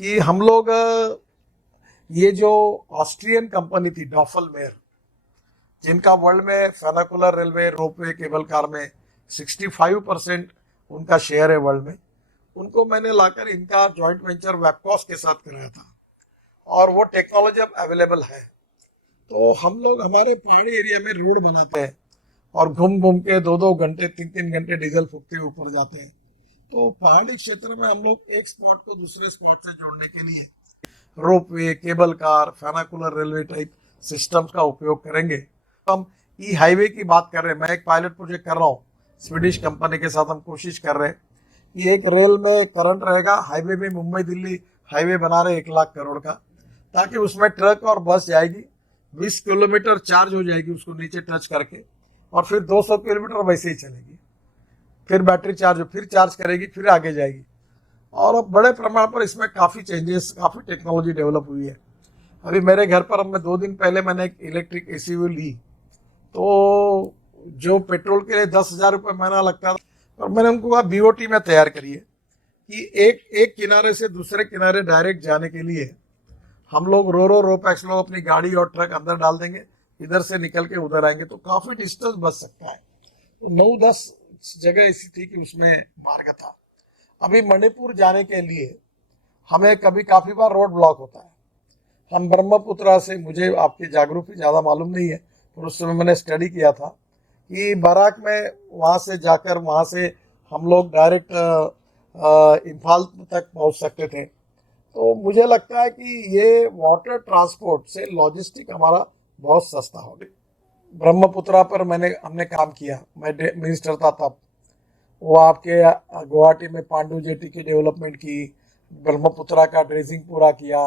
कि हम लोग ये जो ऑस्ट्रियन कंपनी थी डॉफलमेयर, जिनका वर्ल्ड में फेनाकुलर रेलवे रोपवे केबल कार में 65% उनका शेयर है वर्ल्ड में, उनको मैंने लाकर इनका जॉइंट वेंचर वेबकॉस के साथ कराया था और वो टेक्नोलॉजी अब अवेलेबल है। तो हम लोग हमारे पहाड़ी एरिया में रोड बनाते हैं और घूम घूम के 2-2 घंटे 3-3 घंटे डीजल फूकते हुए ऊपर जाते हैं। तो पहाड़ी क्षेत्र में हम लोग एक स्पॉट को दूसरे स्पॉट से जोड़ने के लिए ropeway cable car funicular railway type systems का उपयोग करेंगे। तो हम ई हाईवे की बात कर रहे हैं, मैं एक पायलट प्रोजेक्ट कर रहा हूँ स्वीडिश कंपनी के साथ, हम कोशिश कर रहे हैं कि एक रेल में करंट रहेगा, हाईवे में मुंबई दिल्ली हाईवे बना रहे 1 लाख करोड़ का, ताकि उसमें ट्रक और बस जाएगी 20 किलोमीटर चार्ज हो जाएगी उसको नीचे टच करके, और फिर 200 किलोमीटर वैसे ही चलेगी, फिर बैटरी चार्ज हो फिर चार्ज करेगी फिर आगे जाएगी। और अब बड़े प्रमाण पर इसमें काफ़ी चेंजेस काफ़ी टेक्नोलॉजी डेवलप हुई है। अभी मेरे घर पर अब मैं 2 दिन पहले मैंने एक इलेक्ट्रिक एसयूवी ली, तो जो पेट्रोल के लिए 10,000 रुपये महीना लगता था, और मैंने उनको कहा बीओटी में तैयार करिए कि एक एक किनारे से दूसरे किनारे डायरेक्ट जाने के लिए हम लोग रो पैक्स लोग अपनी गाड़ी और ट्रक अंदर डाल देंगे, इधर से निकल के उधर आएंगे, तो काफ़ी डिस्टेंस बच सकता है। तो 9-10 जगह ऐसी थी कि उसमें मार्ग था। अभी मणिपुर जाने के लिए हमें कभी काफ़ी बार रोड ब्लॉक होता है। हम ब्रह्मपुत्रा से, मुझे आपकी जागरूकता ज़्यादा मालूम नहीं है, पर उस समय मैंने स्टडी किया था कि बराक में वहाँ से जाकर वहाँ से हम लोग डायरेक्ट इम्फाल तक पहुँच सकते थे। तो मुझे लगता है कि ये वाटर ट्रांसपोर्ट से लॉजिस्टिक हमारा बहुत सस्ता हो गया। ब्रह्मपुत्रा पर हमने काम किया, मैं मिनिस्टर था तब। वो आपके गुवाहाटी में पांडु जेटी की डेवलपमेंट की, ब्रह्मपुत्रा का ड्रेजिंग पूरा किया,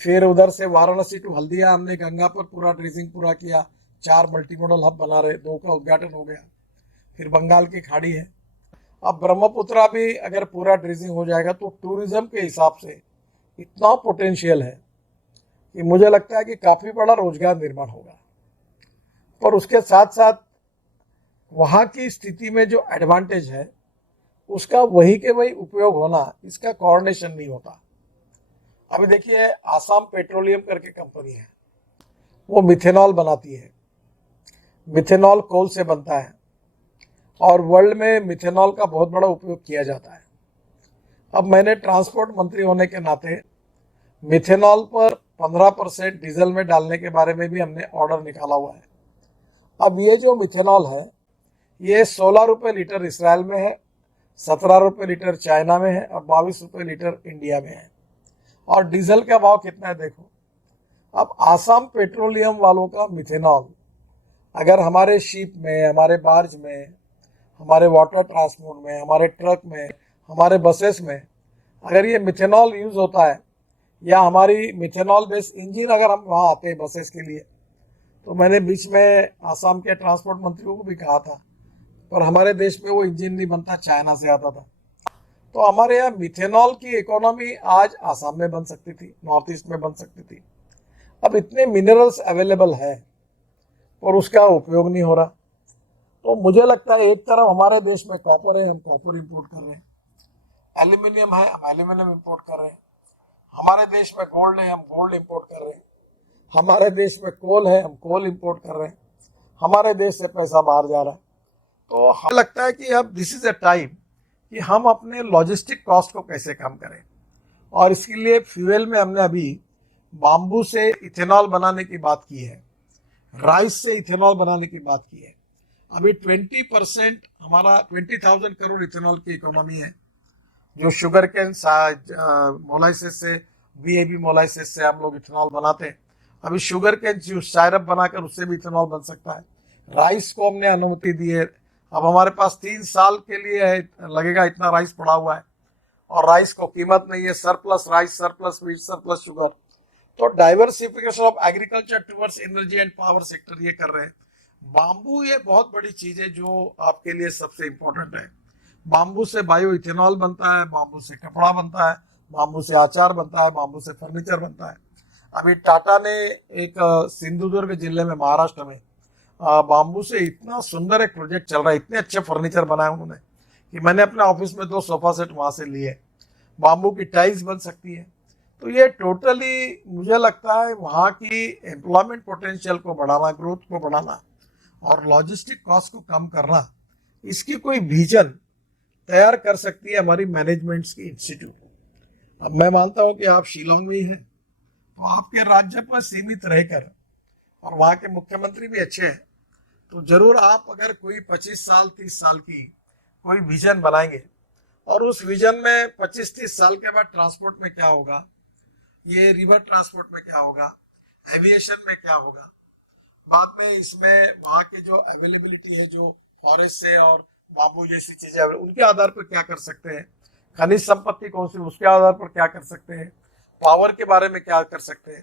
फिर उधर से वाराणसी टू हल्दिया हमने गंगा पर पूरा ड्रेजिंग पूरा किया, 4 मल्टी मॉडल हब बना रहे, 2 का उद्घाटन हो गया। फिर बंगाल की खाड़ी है। अब ब्रह्मपुत्रा भी अगर पूरा ड्रेजिंग हो जाएगा तो टूरिज्म के हिसाब से इतना पोटेंशियल है कि मुझे लगता है कि काफ़ी बड़ा रोजगार निर्माण होगा। पर उसके साथ साथ वहाँ की स्थिति में जो एडवांटेज है उसका वही के वही उपयोग होना, इसका कोऑर्डिनेशन नहीं होता। अभी देखिए आसाम पेट्रोलियम करके कंपनी है, वो मिथेनॉल बनाती है। मिथेनॉल कोल से बनता है और वर्ल्ड में मिथेनॉल का बहुत बड़ा उपयोग किया जाता है। अब मैंने ट्रांसपोर्ट मंत्री होने के नाते मिथेनॉल पर 15% डीजल में डालने के बारे में भी हमने ऑर्डर निकाला हुआ है। अब ये जो मिथेनॉल है ये 16 रुपये लीटर इसराइल में है, 17 रुपये लीटर चाइना में है और 22 रुपये लीटर इंडिया में है। और डीजल का भाव कितना है देखो। अब आसाम पेट्रोलियम वालों का मिथेनॉल अगर हमारे शिप में, हमारे बार्ज में, हमारे वाटर ट्रांसपोर्ट में, हमारे ट्रक में, हमारे बसेस में अगर ये मिथेनॉल यूज़ होता है, या हमारी मिथेनॉल बेस्ड इंजन अगर हम वहाँ आते हैं बसेस के लिए, तो मैंने बीच में आसाम के ट्रांसपोर्ट मंत्रियों को भी कहा था, पर हमारे देश में वो इंजन नहीं बनता, चाइना से आता था। तो हमारे यहाँ मिथेनॉल की इकोनॉमी आज आसाम में बन सकती थी, नॉर्थ ईस्ट में बन सकती थी। अब इतने मिनरल्स अवेलेबल है और उसका उपयोग नहीं हो रहा। तो मुझे लगता है एक तरफ हमारे देश में कॉपर है, हम कॉपर इंपोर्ट कर रहे हैं, एल्यूमिनियम है, हम एल्यूमिनियम इंपोर्ट कर रहे हैं, हमारे देश में गोल्ड है, हम गोल्ड इंपोर्ट कर रहे हैं, हमारे देश में कोल है, हम कोल इंपोर्ट कर रहे हैं, हमारे देश से पैसा बाहर जा रहा है। तो हमें लगता है कि अब दिस इज अ टाइम कि हम अपने लॉजिस्टिक कॉस्ट को कैसे कम करें, और इसके लिए फ्यूल में हमने अभी बाम्बू से इथेनॉल बनाने की बात की है, राइस से इथेनॉल बनाने की बात की है। अभी 20% हमारा 20,000 करोड़ इथेनॉल की इकोनॉमी है, जो शुगर कैन मोलाइसिस से, बीएबी मोलाइसिस से हम लोग इथेनॉल बनाते हैं। अभी शुगर कैन जूस सायरप बनाकर उससे भी इथेनॉल बन सकता है। राइस को हमने अनुमति दी है, अब हमारे पास 3 साल के लिए है, लगेगा इतना राइस पड़ा हुआ है, और राइस को कीमत नहीं है, surplus rice, surplus wheat, surplus sugar. तो diversification of agriculture towards energy and power sector ये कर रहे हैं। बाम्बू ये बहुत बड़ी चीज है जो आपके लिए सबसे इंपॉर्टेंट है। बाम्बू से बायो इथेनॉल बनता है, बाम्बू से कपड़ा बनता है, बाम्बू से अचार बनता है, बाम्बू से फर्नीचर बनता है। अभी टाटा ने एक सिंधुदुर्ग जिले में महाराष्ट्र में बाम्बू से इतना सुंदर एक प्रोजेक्ट चल रहा है, इतने अच्छे फर्नीचर बनाए उन्होंने कि मैंने अपने ऑफिस में 2 सोफा सेट वहाँ से लिए। बाम्बू की टाइल्स बन सकती है। तो ये टोटली मुझे लगता है वहाँ की एम्प्लॉयमेंट पोटेंशियल को बढ़ाना, ग्रोथ को बढ़ाना और लॉजिस्टिक कॉस्ट को कम करना, इसकी कोई विजन तैयार कर सकती है हमारी मैनेजमेंट्स की इंस्टीट्यूट। अब मैं मानता हूँ कि आप शिलोंग में ही हैं, तो आपके राज्य पर सीमित रहकर, और वहाँ के मुख्यमंत्री भी अच्छे हैं, तो जरूर आप अगर कोई 25 साल 30 साल की कोई विजन बनाएंगे, और उस विजन में 25-30 साल के बाद ट्रांसपोर्ट में क्या होगा, ये रिवर ट्रांसपोर्ट में क्या होगा, एविएशन में क्या होगा, बाद में इसमें वहाँ की जो अवेलेबिलिटी है, जो फॉरेस्ट से और बाम्बू जैसी चीजें उनके आधार पर क्या कर सकते हैं, खनिज संपत्ति कौन सी उसके आधार पर क्या कर सकते हैं, पावर के बारे में क्या कर सकते हैं,